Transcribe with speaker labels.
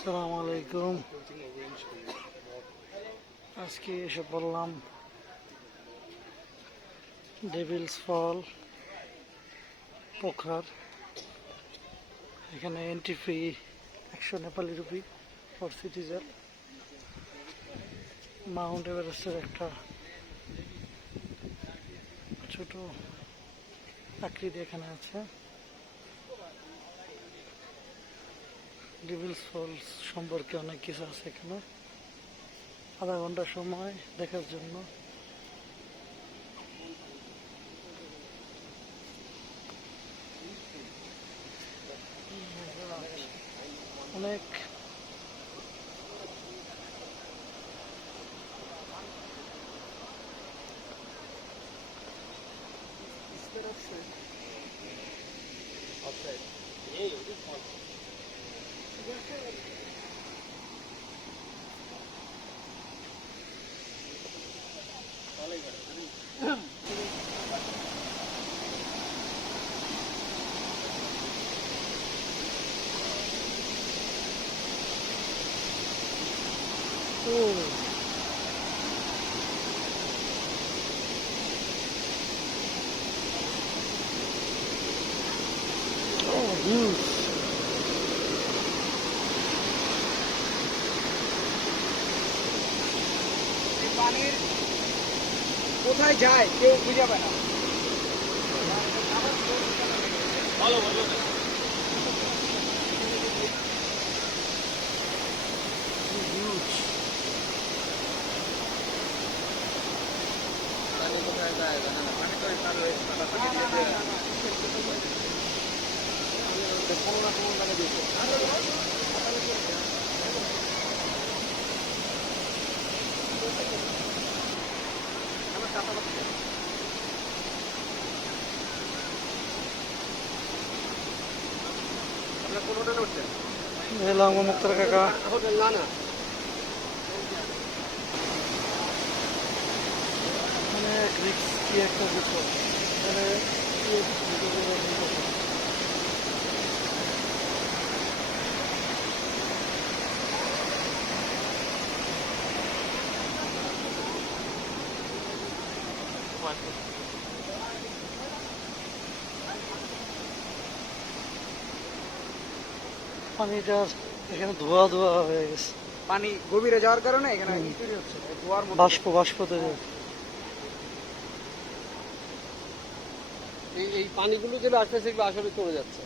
Speaker 1: আসসালামু আলাইকুম। আজকে এসে পড়লাম ডেভিলস ফল পোখার। এখানে এন্ট্রি ফি একশো Nepali rupee for citizen mount এভারেস্টের একটা ছোট আকৃতি এখানে আছে। ডেভিলস ফলস সম্পর্কে অনেক কিছু আছে এখানে। আধা ঘণ্টা সময় দেখার জন্য। অনেক ও Oh, huge.
Speaker 2: পানির কোথায় যায় কেউ খুঁজে পায় না কোনো কোনো মানে দিয়েছে
Speaker 1: এলাম মুক্তার কাকা
Speaker 2: না না
Speaker 1: অনেক রিক্সি একটা কি ভিডিও করে আমি করব। পানিটা এখানে ধোয়া ধোয়া হয়ে গেছে
Speaker 2: পানি গভীরে যাওয়ার কারণে এখানে
Speaker 1: হুম।
Speaker 2: ই তৈরি হচ্ছে ধোয়ার
Speaker 1: বাষ্প বাষ্প তৈরি
Speaker 3: এই এই পানিগুলো যেগুলো আসতেছে সেগুলো আসলে চলে যাচ্ছে।